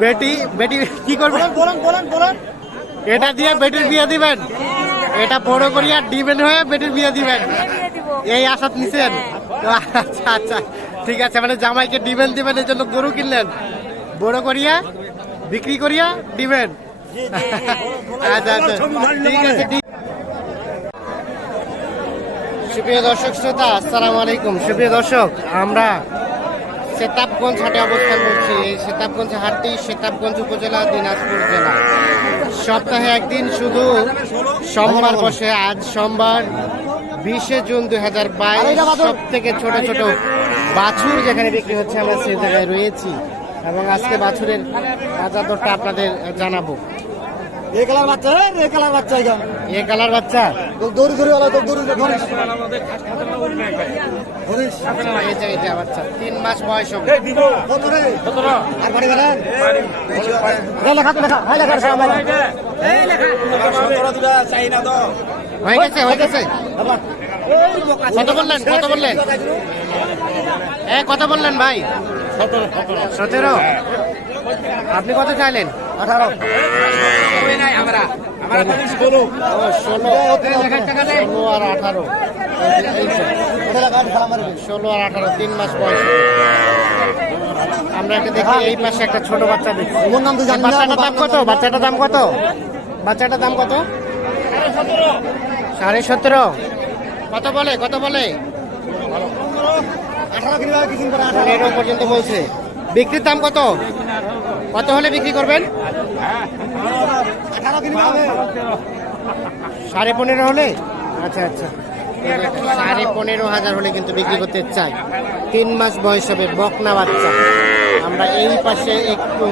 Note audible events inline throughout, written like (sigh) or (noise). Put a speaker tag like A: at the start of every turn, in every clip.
A: বেটি বেটি কি করবেন
B: বলুন বলুন বলুন
A: এটা দিয়ে বেটির বিয়ে দিবেন। এটা বড় করিয়া ডিবেন হয়ে বেটির বিয়ে দিবেন। এই আশাত নিছেন? আচ্ছা আচ্ছা। ঠিক আছে মানে জামাইকে ডিবেন দিবেন এই জন্য গরু কিনলেন। বড় করিয়া বিক্রি করিয়া দিবেন আচ্ছা আচ্ছা। ঠিক আছে সুপ্রিয় দর্শক শ্রোতা আসসালামু আলাইকুম। সুপ্রিয় দর্শক আমরা সেতাবগঞ্জ হাটে অবস্থান করছি। এই সেতাবগঞ্জ হাটটি সেতাবগঞ্জ উপজেলা দিনাজপুর জেলা। সপ্তাহে একদিন শুধু সোমবার বসে আজ সোমবার বিশে জুন দুই হাজার বাইশ সব থেকে ছোট ছোট বাছুর যেখানে বিক্রি হচ্ছে আমরা সেই জায়গায় রয়েছি এবং আজকে বাছুরের বাজার দরটা আপনাদের জানাব।
B: এ কালার বাচ্চা এ কালার বাচ্চা
A: এ কালার বাচ্চা?
B: দৌড়ি ধরে ওলা দৌড়ি ধরে ধরিস
A: এই যে এটা তিন মাস বয়স হবে
B: কত রে আর বাড়ি গেলেন লেখা তো লেখা হাই লেখা সব
A: হয়ে গেছে হয়ে গেছে কত বললেন কত বললেন এ কত বললেন ভাই সতেরো আপনি কত চাইলেন
B: আঠারো
A: ও, ষোলো ষোলো আর আঠারো। ষোলো আর আঠারো তিন মাস বয়স। আমরা একটা দেখি এই পাশে একটা ছোট বাচ্চা বাচ্চাটার দাম কত? বাচ্চাটার দাম কত? বাচ্চাটার দাম কত? সাড়ে সতেরো। কত বলে? কত বলে?
B: আঠারো
A: পর্যন্ত বলছে। বিক্রির দাম কত? কত হলে বিক্রি করবেন? সাড়ে পনেরো হলে? আচ্ছা আচ্ছা। সাড়ে পনেরো হাজার হলে কিন্তু বিক্রি করতে চাই। তিন মাস বয়স হবে, বকনা বাচ্চা। আমরা এই পাশে একটু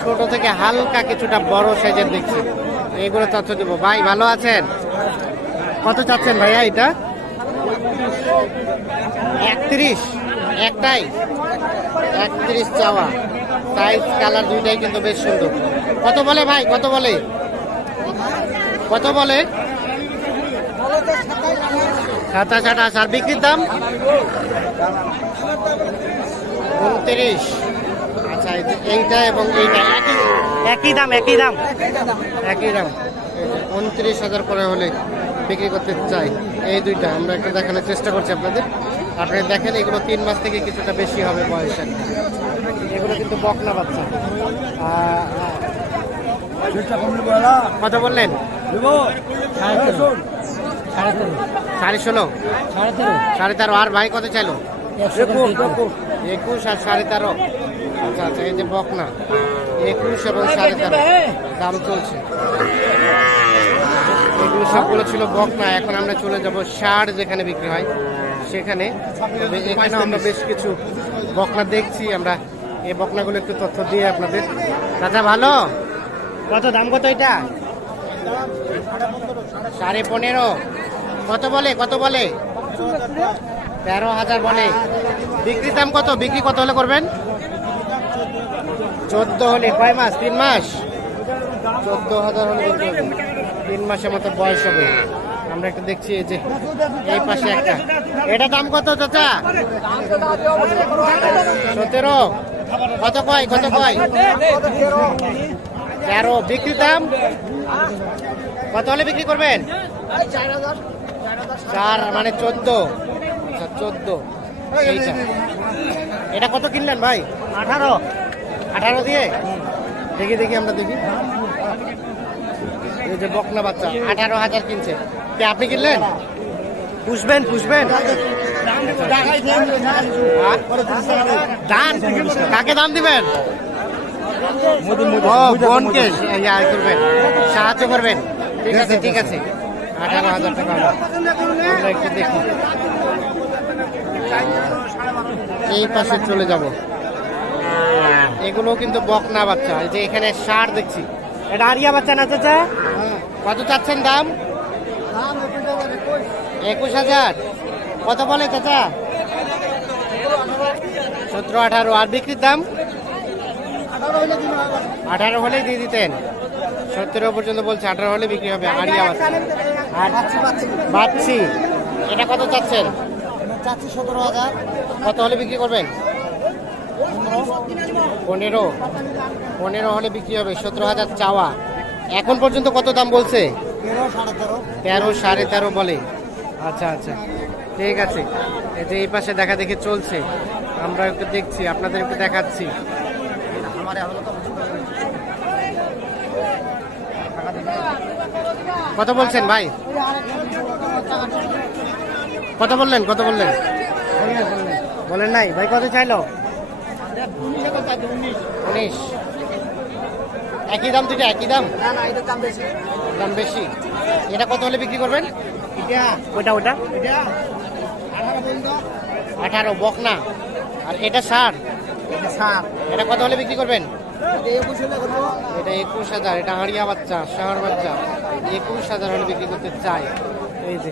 A: ছোট থেকে হালকা কিছুটা বড় সাইজের দেখছি। এগুলো তথ্য দেবো। ভাই, ভালো আছেন? কত চাচ্ছেন ভাইয়া এটা? একত্রিশ। একটাই? একত্রিশ চাওয়া। সাইজ কালার দুইটাই কিন্তু বেশ সুন্দর। কত বলে ভাই? কত বলে? কত বলে? সাতাশ, আঠাশ। আর বিক্রির দাম? উনত্রিশ। আচ্ছা এইটা এবং এইটা। একই একই দাম একই দাম। একই দাম। উনত্রিশ হাজার করে হলে বিক্রি করতে চাই। এই দুইটা আমরা একটু দেখানোর চেষ্টা করছি আপনাদের। আপনারা দেখেন এগুলো তিন মাস থেকে কিছুটা বেশি হবে বয়সের এগুলো কিন্তু বকনা বাচ্চা। কত বললেন? সাড়ে ষোলো? সাড়ে তেরো। আর ভাই কত চাইলো? একুশ আর সাড়ে তেরো। আচ্ছা আচ্ছা এই যে বকনা। একুশ এবং সাড়ে তেরো। দাম চলছে। এগুলো সবগুলো ছিল বকনা এখন আমরা চলে যাব সার যেখানে বিক্রি হয়, সেখানে। এখানে আমরা বেশ কিছু বকনা দেখছি, আমরা এই বকনাগুলো একটু তথ্য দিয়ে আপনাদের। দাদা ভালো? কত দাম কত এটা? সাড়ে পনেরো। কত বলে কত বলে? তেরো হাজার বলে। বিক্রির দাম কত? বিক্রি কত হলে করবেন? চোদ্দ হলে। কয় মাস? তিন মাস? চোদ্দ হাজার হলে বিক্রি তিন মাসের মতো বয়স হবে। আমরা একটু দেখছি এই যে এই পাশে একটা। এটা দাম কত চাচা? সতেরো। কত কয় কত কয়? তেরো। বিক্রির দাম? কত হলে বিক্রি করবেন? চার মানে চোদ্দ। আচ্ছা চোদ্দ। এটা কত কিনলেন ভাই? আঠারো। আঠারো দিয়ে? দেখি দেখি আমরা দেখি। যে বকনা বাচ্চা, আঠারো হাজার কিনছে। আপনি কিনলেন? পুষবেন পুষবেন? দান, কাকে দান দিবেন? বোনকে। ইয়া করবেন, সাহায্য করবেন। ঠিক আছে ঠিক আছে। আঠারো হাজার টাকা। আমরা একটু দেখি। এই পাশে চলে যাব। এগুলো কিন্তু বকনা বাচ্চা। যে এখানে ষাট দেখছি। এটা আরিয়া বাচ্চা না চাচা? কত চাচ্ছেন দাম? একুশ হাজার কত বলে চাচা? সতেরো আঠারো। আর বিক্রির দাম? আঠারো হলেই দিয়ে দিতেন। সতেরো পর্যন্ত বলছে আঠারো হলে বিক্রি হবে। আর বাচ্চি এটা কত চাচ্ছেন?
B: চাচ্ছি সতেরো হাজার।
A: কত হলে বিক্রি করবেন? পনেরো। পনেরো হলে বিক্রি হবে। সতেরো হাজার চাওয়া। এখন পর্যন্ত কত দাম বলছে?
B: তেরো সাড়ে তেরো।
A: বলে। আচ্ছা আচ্ছা। ঠিক আছে। এই যে এই পাশে দেখা দেখে চলছে। আমরা একটু দেখছি আপনাদের একটু দেখাচ্ছি। কত বলছেন ভাই? কত বললেন? কত বললেন? বলেন নাই। ভাই কত চাইলো? উনিশ। একই দাম দুটো একই দাম?
B: না দাম বেশি।
A: দাম বেশি। এটা কত হলে বিক্রি করবেন? ওটা ওটা?
B: এটা। আঠারো
A: বকনা। আর এটা ষাট
B: এটা
A: এটা কত হলে বিক্রি করবেন?
B: এটা একুশ
A: হাজার এটা হাঁড়িয়া বাচ্চা শহর বাচ্চা। একুশ হাজার হলে বিক্রি করতে চাই। এই যে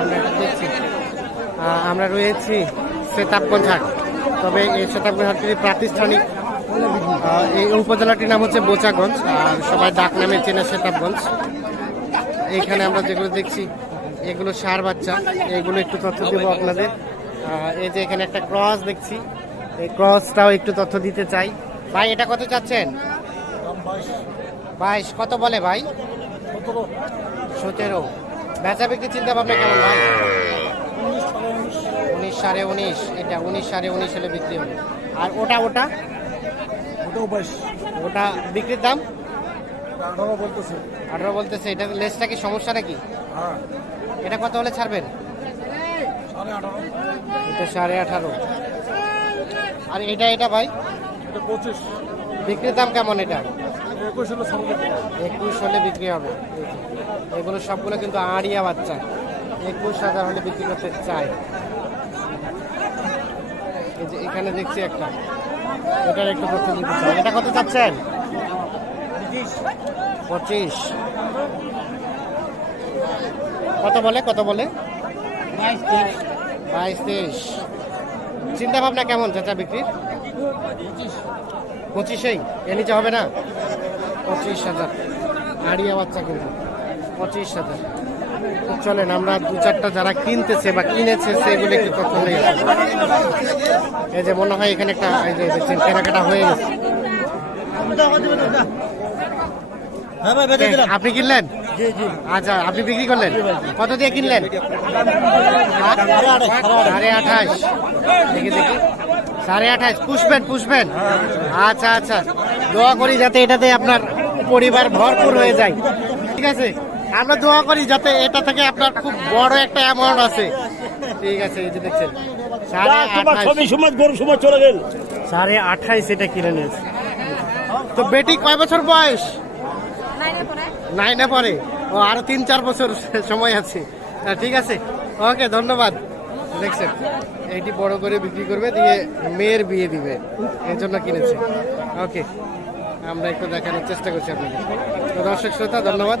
A: আমরা এটা দেখছি। আমরা রয়েছি সেতাবগঞ্জ হাট। তবে এই সেতাবগঞ্জ হাটটি প্রাতিষ্ঠানিক এই উপজেলাটির নাম হচ্ছে বোচাগঞ্জ, আর সবাই ডাক নামে চেনে সেতাবগঞ্জ। এইখানে আমরা যেগুলো দেখছি, এগুলো সার বাচ্চা, এগুলো একটু তথ্য দেবো আপনাদের। এই যে এখানে একটা ক্রস দেখছি, এই ক্রসটাও একটু তথ্য দিতে চাই। ভাই, এটা কত চাচ্ছেন? বাইশ। কত বলে ভাই? সতেরো। বেচা বিক্রি চিন্তা ভাবনা কেমন ভাই? উনিশ সাড়ে উনিশ। এটা উনিশ সাড়ে উনিশ হলে বিক্রি হবে। আর ওটা ওটা?
B: বাইশ
A: ওটা বিক্রির দাম?
B: আঠারো বলতেছে।
A: আঠারো বলতেছে এটা লেসটা কি সমস্যা নাকি
B: হ্যাঁ।
A: এটা কত হলে ছাড়বেন? এটা সাড়ে আঠারো। আর এটা এটা ভাই?
B: পঁচিশ।
A: বিক্রির দাম কেমন এটা?
B: একুশ হলে
A: বিক্রি হবে। এগুলো সবগুলো কিন্তু আড়িয়া বাচ্চা। একুশ হাজার হলে বিক্রি করতে চাই যে এখানে দেখছি একটা। এটার একটু তথ্য দিতে চাই এটা কত চাচ্ছেন? পঁচিশ। কত বলে? কত বলে?
B: বাইশ তেইশ
A: চিন্তা ভাবনা কেমন চাচা বিক্রির? পঁচিশেই। এ নিচে হবে না? পঁচিশ হাজার। আড়িয়া বাচ্চা কিন্তু। পঁচিশ হাজার। চলেন আমরা দু চারটা যারা কিনতেছে বা কিনেছে সেগুলো একটু তথ্য নিয়ে এই যে মনে হয় এখানে একটা এই যে দেখছেন কেনাকাটা হয়ে গেছে।
B: হ্যাঁ
A: আপনি কিনলেন? আচ্ছা আপনি বিক্রি করলেন? কত দিয়ে কিনলেন? সাড়ে আঠাশ। দেখি দেখি। সাড়ে আঠাশ। পুষবেন পুষবেন। আচ্ছা আচ্ছা। দোয়া করি যাতে এটাতে আপনার পরিবার ভরপুর হয়ে যায়। ঠিক আছে? আমরা দোয়া করি যাতে এটা থেকে আপনার খুব বড় একটা অ্যামাউন্ট আছে। ঠিক আছে এই যে দেখছেন। সাড়ে আঠাশ
B: সময় গরু সময় চলে গেল।
A: সাড়ে আঠাইশ এটা কিনে নিয়েছে। তো বেটি কয় বছর বয়স? নাইনে পরে ও আরও তিন চার বছর (laughs) সময় আছে। হ্যাঁ, ঠিক আছে। ওকে ধন্যবাদ। দেখছেন এটি বড় করে বিক্রি করবে দিয়ে মেয়ের বিয়ে দিবে। এর জন্য কিনেছে। ওকে আমরা একটু দেখানোর চেষ্টা করছি আপনাদের। তো দর্শক শ্রোতা ধন্যবাদ।